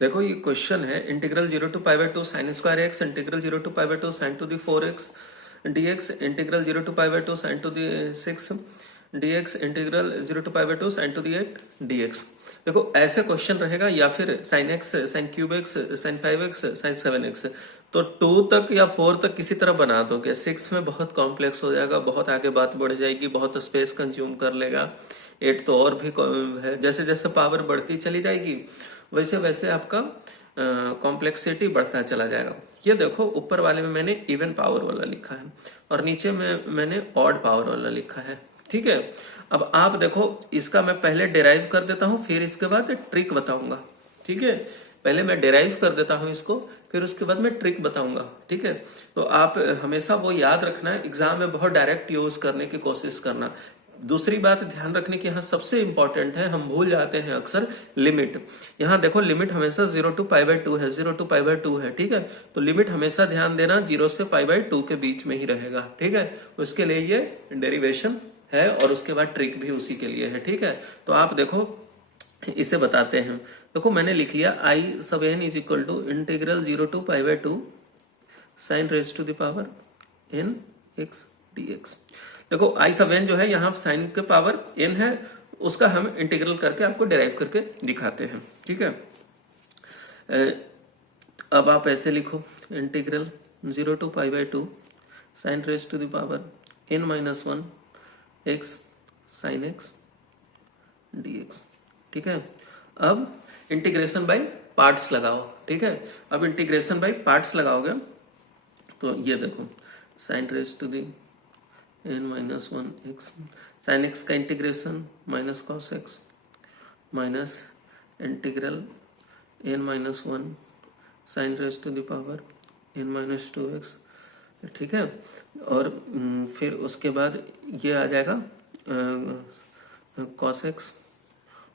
देखो ये क्वेश्चन है integral 0 to pi by 2 sine square x, integral 0 to pi by 2 sine to the 4x dx, integral 0 to pi by 2 sine to the 6 dx, integral 0 to pi by 2 sine to the 8 dx। देखो ऐसे question रहेगा या फिर sine x, sine cube x, sine 5x, sine 7x। तो 2 तक या 4 तक किसी तरह बना दोगे। 6 में बहुत कॉम्प्लेक्स हो जाएगा, बहुत आगे बात बढ़ जाएगी, बहुत स्पेस कंज्यूम कर लेगा। 8 तो और भी है, जैसे जैसे पावर बढ़ती चली जाएगी वैसे वैसे आपका कॉम्प्लेक्सिटी बढ़ता चला जाएगा। ये देखो ऊपर वाले में मैंने इवन पावर वाला लिखा है और नीचे में मैंने ऑड पावर वाला लिखा है, ठीक है। अब आप देखो इसका मैं पहले डिराइव कर देता हूँ, फिर इसके बाद ट्रिक बताऊंगा, ठीक है। पहले मैं डिराइव कर देता हूँ इसको, फिर उसके बाद मैं ट्रिक बताऊंगा, ठीक है। तो आप हमेशा वो याद रखना है, एग्जाम में बहुत डायरेक्ट यूज करने की कोशिश करना। दूसरी बात ध्यान रखने की यहाँ सबसे इंपॉर्टेंट है, हम भूल जाते हैं अक्सर लिमिट। यहाँ देखो लिमिट हमेशा 0 टू पाई बाई 2 है, 0 टू पाई बाई 2 है, ठीक है। तो लिमिट हमेशा ध्यान देना 0 से पाई बाई 2 के बीच में ही रहेगा, ठीक है। उसके लिए ये डेरिवेशन है और उसके बाद ट्रिक भी उसी के लिए है, ठीक है। तो आप देखो इसे बताते हैं। देखो मैंने लिख लिया I sub n is equal to integral 0 to pi by 2 sine raise to the power n x d x. देखो आई सब एन जो है यहाँ साइन के पावर एन है, उसका हम इंटीग्रल करके आपको डिराइव करके दिखाते हैं, ठीक है। अब आप ऐसे लिखो integral 0 to pi by 2 sine raise to the power N minus 1 x sine x d x, ठीक है। अब इंटीग्रेशन बाय पार्ट्स लगाओ, ठीक है। अब इंटीग्रेशन बाय पार्ट्स लगाओगे तो ये देखो sine raise to the N minus 1 x, sine X का integration minus cos X minus integral N minus 1 sine raise to the power N minus 2 X, ठीक है। और फिर उसके बाद ये आ जाएगा कॉस एक्स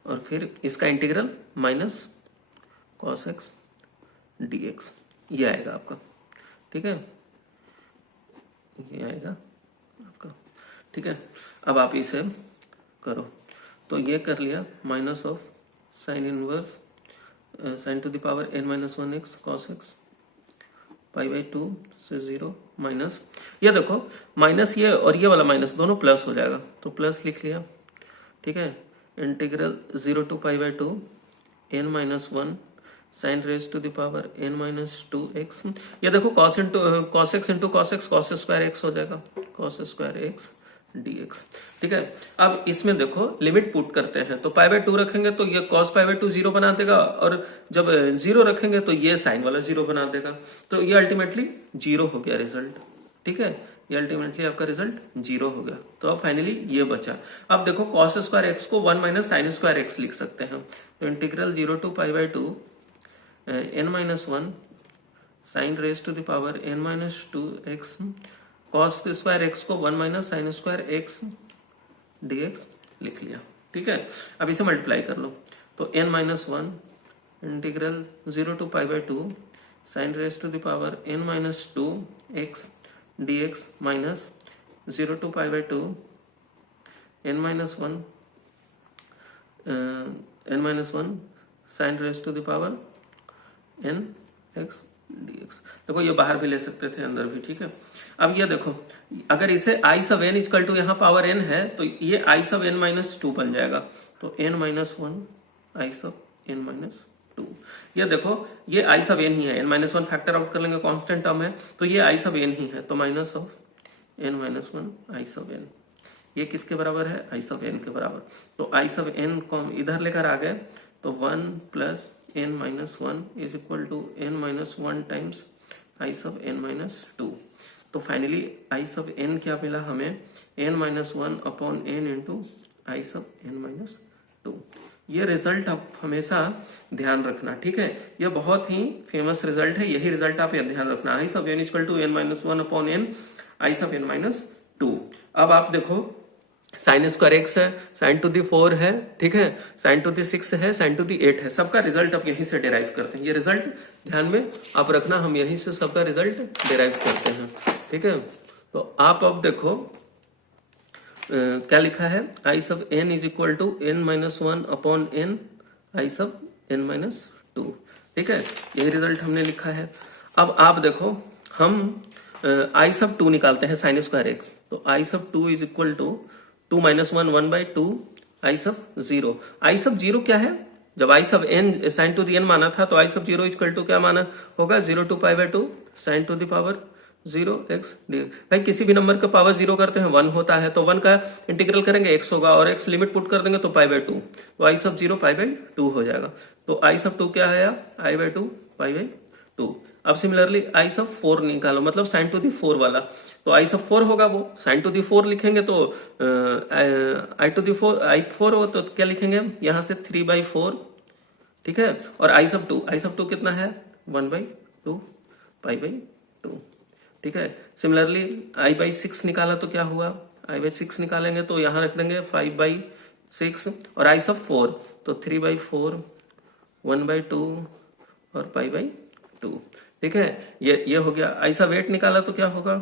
और फिर इसका integral minus cos x d x, ये आएगा आपका, ठीक है। ये आएगा आपका, ठीक है। अब आप इसे करो तो ये कर लिया minus of sine inverse sine to the power N minus 1 x cos x pi by 2 से 0 माइनस, ये देखो माइनस ये और ये वाला माइनस दोनों प्लस हो जाएगा तो प्लस लिख लिया, ठीक है। Integral 0 to pi by 2 n minus 1 sine raise to the power N minus 2 x, ये देखो cos x into cos x, cos square x हो जाएगा, कॉस स्क्वायर एक्स dx, ठीक है। अब इसमें देखो लिमिट पुट करते हैं तो पाई बाई 2 रखेंगे तो ये cos पाई बाई 2 0 बना देगा और जब 0 रखेंगे तो ये साइन वाला 0 बना देगा, तो ये अल्टीमेटली 0 हो गया रिजल्ट, ठीक है। ये अल्टीमेटली आपका रिजल्ट 0 हो गया। तो अब फाइनली ये बचा। अब देखो cos स्क्वायर एक्स को 1 माइनस साइन स्क्वायर एक्स लिख सकते हैं, तो integral 0 to pi by 2 n minus 1 sine raise to the power N minus 2 x cos square x को 1 minus sine square x d x लिख लिया, ठीक है। अब इसे मल्टीप्लाई कर लो तो n minus 1 integral 0 to pi by 2 sine raise to the power n minus 2 x d x minus 0 to pi by 2 n minus 1 sine raise to the power n x dx। देखो ये बाहर भी ले सकते थे अंदर भी, ठीक है। अब ये देखो अगर इसे i sub n equal to यहाँ पावर n है तो ये i सब n माइनस 2 बन जाएगा, तो n minus 1 i sub n minus 2। ये देखो ये i सब n ही है, n माइनस 1 फैक्टर आउट कर लेंगे, कांस्टेंट टर्म है तो ये i सब n ही है, तो minus of n minus 1 i sub n, ये किसके बराबर है i सब n के बराबर। तो i सब n को हम इधर लेकर आ गए तो 1 plus n minus 1 is equal to n minus 1 times i sub n minus 2। तो फाइनली i सब n क्या मिला हमें, n minus 1 upon n into i sub n minus 2। ये रिजल्ट आप हमेशा ध्यान रखना, ठीक है। ये बहुत ही फेमस रिजल्ट है, यही रिजल्ट आप ध्यान रखना, i sub n equal to n minus 1 upon n i sub n minus 2। अब आप देखो साइन स्क्वायर एक्स है, साइन टू दी 4 है, ठीक है, साइन टू दी 6 है, साइन टू दी 8 है, सबका रिजल्ट आप यहीं से डिराइव करते हैं। ये रिजल्ट ध्यान में आप रखना, हम यहीं से सबका रिजल्ट डिराइव करते हैं, ठीक है। तो आप अब देखो क्या लिखा है, I sub n is equal to n minus 1 upon n I sub n minus 2। ठीक है, यही रिजल्ट हमने लिखा है। अब आप देखो, हम आई सब 2 निकालते हैं साइन स्क्वायर एक्स, तो आई सब 2 इज इक्वल टू 2 माइनस 1 1/2 आई सब 0। आई सब 0 क्या है, जब I sub n sine to the n माना था तो आई सब 0 इक्वल टू क्या माना होगा, 0 to π/2 sine to the power 0x dx। भाई किसी भी नंबर का पावर 0 करते हैं 1 होता है, तो 1 का इंटीग्रल करेंगे x होगा, और x लिमिट पुट कर देंगे तो π/2, तो आई सब 0 π/2 हो जाएगा। तो आई सब 2 क्या है, i/2 π/2। अब सिमिलरली आई सब 4 निकालो, मतलब साइन टू दी 4 वाला, तो आई सब 4 होगा, वो साइन टू दी 4 लिखेंगे तो आई टू दी 4 i4 हो, तो क्या लिखेंगे यहाँ से 3/4, ठीक है। और आई सब 2 कितना है 1/2 π/2, ठीक है। सिमिलरली i/6 निकाला तो क्या हुआ, i/6 निकालेंगे तो यहाँ रख देंगे 5/6, और आई सब 4 तो 3/4 1/2 और π/2, ठीक है। ये हो गया। आई सब 8 निकाला तो क्या होगा,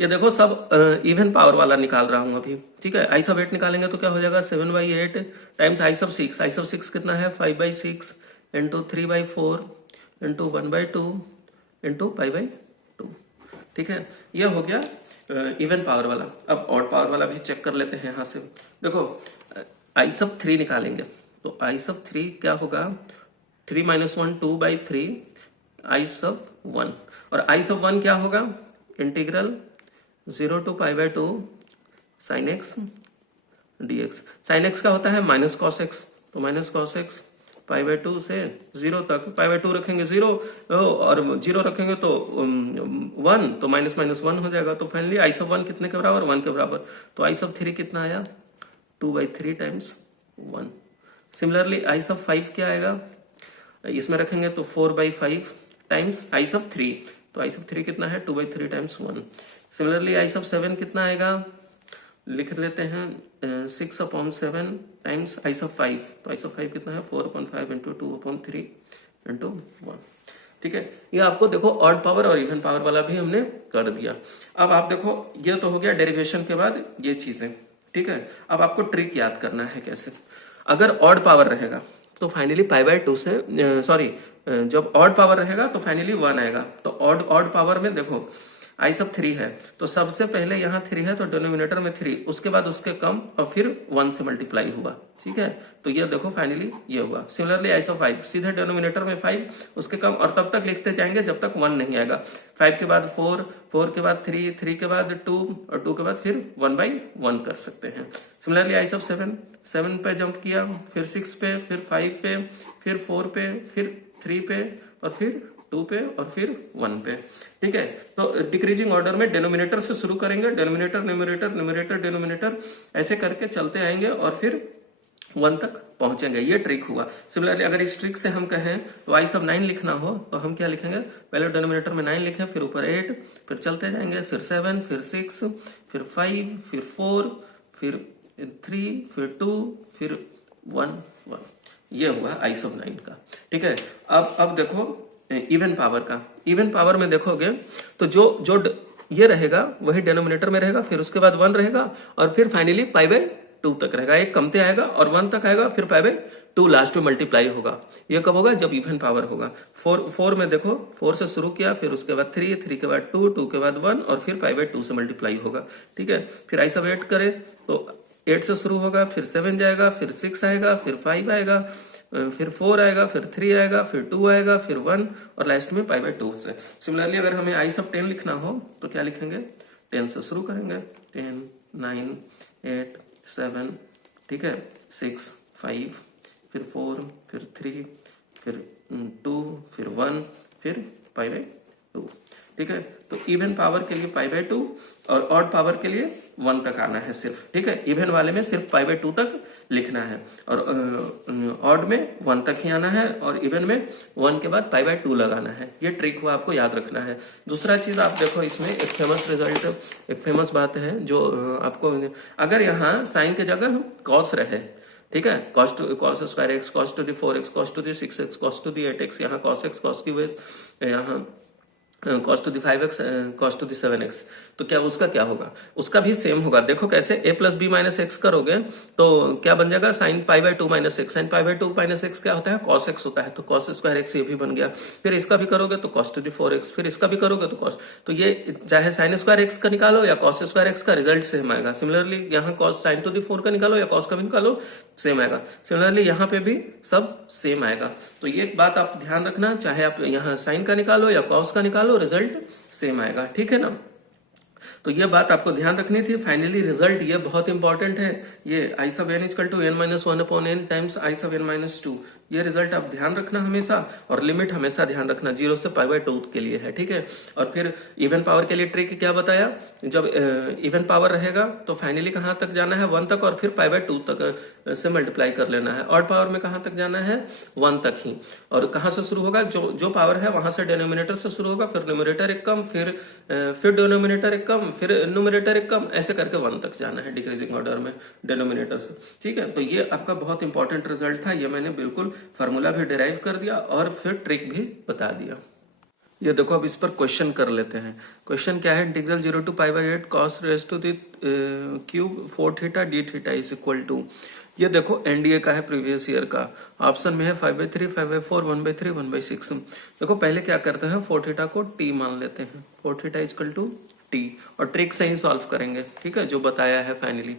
ये देखो सब इवन पावर वाला निकाल रहा हूं अभी, ठीक है। आई सब 8 निकालेंगे तो क्या हो जाएगा 7/8 टाइम्स आई सब 6। आई सब 6 कितना है 5/6 इंटू 3/4 इंटू 1/2 इंटू π/2, ठीक है। ये हो गया इवन पावर वाला। अब ऑड पावर वाला भी चेक कर लेते हैं यहाँ से। देखो आई सब 3 निकालेंगे तो आई सब 3 क्या होगा, 3 - 1 2/3 आई सब 1, और आई सब 1 क्या होगा, integral 0 to π/2 sine X dx। Sine X का होता है माइनस कॉस एक्स, तो माइनस कॉस एक्स π/2 से 0 तक, π/2 रखेंगे 0 और 0 रखेंगे तो 1, तो माइनस माइनस 1 हो जाएगा। तो फाइनली आई सब 1 कितने के बराबर, 1 के बराबर, तो आई सब 3 कितना आया 2/3 टाइम्स 1। सिमिलरली आई सब 5 क्या आएगा, इसमें रखेंगे तो 4/5 टाइम्स आई सब 3, तो आई सब 3 कितना है 2/3 टाइम्स 1। सिमिलरली आई सब 7 कितना आएगा, लिख लेते हैं 6/7 टाइम्स आई सब 5, तो आई सब 5 कितना है 4/5 इंटू 2/3 इंटू 1, ठीक है। ये आपको देखो ऑड पावर और इवन पावर वाला भी हमने कर दिया। अब आप देखो ये तो हो गया डेरिवेशन के बाद ये चीजें, ठीक है। अब आपको ट्रिक याद करना है कैसे, अगर ऑड पावर रहेगा तो फाइनली π/2 से जब ऑड पावर रहेगा तो फाइनली 1 आएगा। तो ऑड पावर में देखो आई सब 3 है, तो सबसे पहले यहाँ 3 है तो डिनोमिनेटर में 3, उसके बाद उसके कम और फिर 1 से मल्टीप्लाई हुआ, ठीक है। तो ये देखो फाइनली ये हुआ। सिमिलरली आई सब 5 सीधे डिनोमिनेटर में 5 उसके कम, और तब तक लिखते जाएंगे जब तक 1 नहीं आएगा। 5 के बाद 4, 4 के बाद 3, 3 के बाद 2 और 2 के बाद फिर 1/1 कर सकते हैं। सिमिलरली आई सब 7 पे जंप किया, फिर 6 पे, फिर 5 पे, फिर 4 पे, फिर 3 पे, और फिर 2 पे, और फिर 1 पे, ठीक है। तो डिक्रीजिंग ऑर्डर में डिनोमिनेटर से शुरू करेंगे, डिनोमिनेटर न्यूमरेटर न्यूमरेटर डिनोमिनेटर ऐसे करके चलते आएंगे और फिर 1 तक पहुंचेंगे। ये ट्रिक हुआ। सिमिलरली अगर इस ट्रिक से हम कहें तो आई सब 9 लिखना हो तो हम क्या लिखेंगे, पहले डिनोमिनेटर में 9 लिखें, फिर ऊपर 8, फिर चलते जाएंगे, फिर 7, फिर 6, फिर 5, फिर 4, फिर 3, फिर 2, फिर 1 1। ये हुआ आई सब 9 का, ठीक है। अब देखो इवन पावर का, इवन पावर में देखोगे तो जो ये रहेगा वही डिनोमिनेटर में रहेगा, फिर उसके बाद 1 रहेगा, और फिर फाइनली π/2 तक रहेगा। एक कमते आएगा और 1 तक आएगा, फिर π/2 लास्ट में मल्टीप्लाई होगा। ये कब होगा, जब इवन पावर होगा। 4 में देखो 4 से शुरू किया, फिर उसके बाद 3, 3 के बाद 2, 2 के बाद 1, और फिर π/2 से मल्टीप्लाई होगा, ठीक है। फिर आई सब 8 करें तो 8 से शुरू होगा, फिर 7 जाएगा, फिर 6 आएगा, फिर 5 आएगा, फिर 4 आएगा, फिर 3 आएगा, फिर 2 आएगा, फिर 1, और लास्ट में π/2 से। सिमिलरली अगर हमें आई सब 10 लिखना हो तो क्या लिखेंगे, 10 से शुरू करेंगे, 10 9 8 7, ठीक है, 6 5, फिर 4, फिर 3, फिर 2, फिर 1, फिर π/2, ठीक है। तो इवन पावर के लिए π/2 और ऑड पावर के लिए 1 तक आना है सिर्फ, ठीक है। इवन वाले में सिर्फ π/2 तक लिखना है, और ऑड में 1 तक ही आना है, और इवन में 1 के बाद π/2 लगाना है। ये ट्रिक हुआ, आपको याद रखना है। दूसरा चीज आप देखो, इसमें एक फेमस रिजल्ट, एक फेमस बात है जो आपको, अगर यहाँ साइन के जगह कॉस रहे, ठीक है, cos square x, cos to the 4x, cos to the 6x, cos to the 8x, यहाँ cos x cos की वजह यहाँ cos to the 5x cos to the 7x, तो क्या उसका क्या होगा? उसका भी सेम होगा। देखो कैसे, a plus b minus x करोगे तो क्या बन जाएगा, sine pi by two minus x. Sine pi by two minus x क्या होता है, cos x होता है, तो cos स्क्वायर एक्स ये भी बन गया। फिर इसका भी करोगे तो cos टू दी 4x, फिर इसका भी करोगे तो cos, तो ये चाहे साइन स्क्वायर एक्स का निकालो या cos स्क्वायर एक्स का, रिजल्ट सेम आएगा। सिमिलरली यहाँ cos साइन टू दी 4 का निकालो या cos का भी निकालो, सेम आएगा। सिमिलरली यहाँ पे भी सब सेम आएगा। तो ये बात आप ध्यान रखना, चाहे आप यहाँ साइन का निकालो या cos का निकालो, रिजल्ट सेम आएगा, ठीक है ना। तो ये बात आपको ध्यान रखनी थी। फाइनली रिजल्ट ये बहुत इंपॉर्टेंट है, ये I sub n equal to n minus one upon n times I sub n minus two, ये रिजल्ट आप ध्यान रखना हमेशा। और लिमिट हमेशा ध्यान रखना 0 से पाई बाई टू के लिए है, ठीक है। और फिर इवन पावर के लिए ट्रिक क्या बताया, जब इवन पावर रहेगा तो फाइनली कहाँ तक जाना है, 1 तक, और फिर पाई बाई टू तक से मल्टीप्लाई कर लेना है। ऑड पावर में कहाँ तक जाना है, 1 तक ही। और कहाँ से शुरू होगा, जो पावर है वहां से डिनोमिनेटर से शुरू होगा, फिर न्यूमरेटर एक कम, फिर डिनोमिनेटर एक कम, फिर न्यूमरेटर एक कम, ऐसे करके 1 तक जाना है डिक्रीजिंग ऑर्डर में डिनोमिनेटर से, ठीक है। तो ये आपका बहुत इंपॉर्टेंट रिजल्ट था, ये मैंने बिल्कुल फार्मूला भी डिराइव कर दिया और फिर ट्रिक भी बता दिया। ये देखो अब इस पर क्वेश्चन कर लेते हैं। क्वेश्चन क्या है, integral 0 to pi by 8 cos raise to the cube 4 theta d theta is equal to, ये देखो एनडीए का है प्रीवियस ईयर का। ऑप्शन में है 5/3, 5/4, 1/3, 1/6। देखो पहले क्या करते हैं, 4 थीटा को टी मान लेते हैं, 4 theta is equal to t, और ट्रिक से ही सॉल्व करेंगे, ठीक है, जो बताया है finally.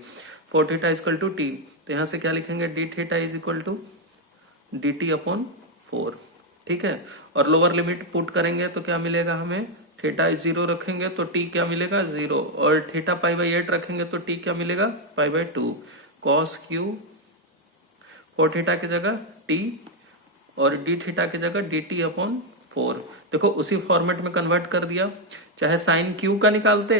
4 theta is equal to t, तो यहाँ से क्या लिखेंगे, d theta is equal to d t upon 4, ठीक है। और लोअर लिमिट पुट करेंगे तो क्या मिलेगा हमें, थीटा 0 रखेंगे तो टी क्या मिलेगा, 0, और थीटा पाई बाई 8 रखेंगे तो टी क्या मिलेगा, पाई बाई 2, कॉस क्यू 4 थीटा की जगह टी और डी थीटा की जगह डी टी अपॉन 4। देखो उसी फॉर्मेट में कन्वर्ट कर दिया, चाहे साइन क्यू का निकालते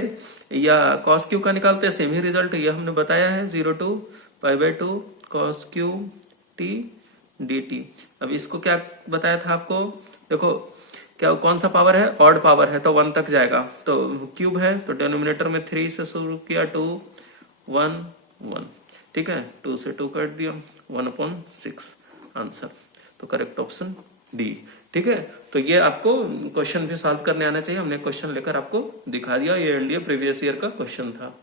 या कॉस क्यू का निकालते, सेम ही रिजल्ट ये हमने बताया है, 0 to pi by 2 cos cube t d t. अब इसको क्या बताया था आपको, देखो क्या कौन सा पावर है, ऑड पावर है, तो 1 तक जाएगा, तो क्यूब है तो डिनोमिनेटर में 3 से शुरू किया, 2 1 1, ठीक है, 2 से 2 काट दिया, 1/6 आंसर। तो करेक्ट ऑप्शन डी, ठीक है। तो ये आपको क्वेश्चन भी सॉल्व करने आना चाहिए, हमने क्वेश्चन लेकर आपको दिखा दिया, ये एनडीए प्रीवियस ईयर का क्वेश्चन था।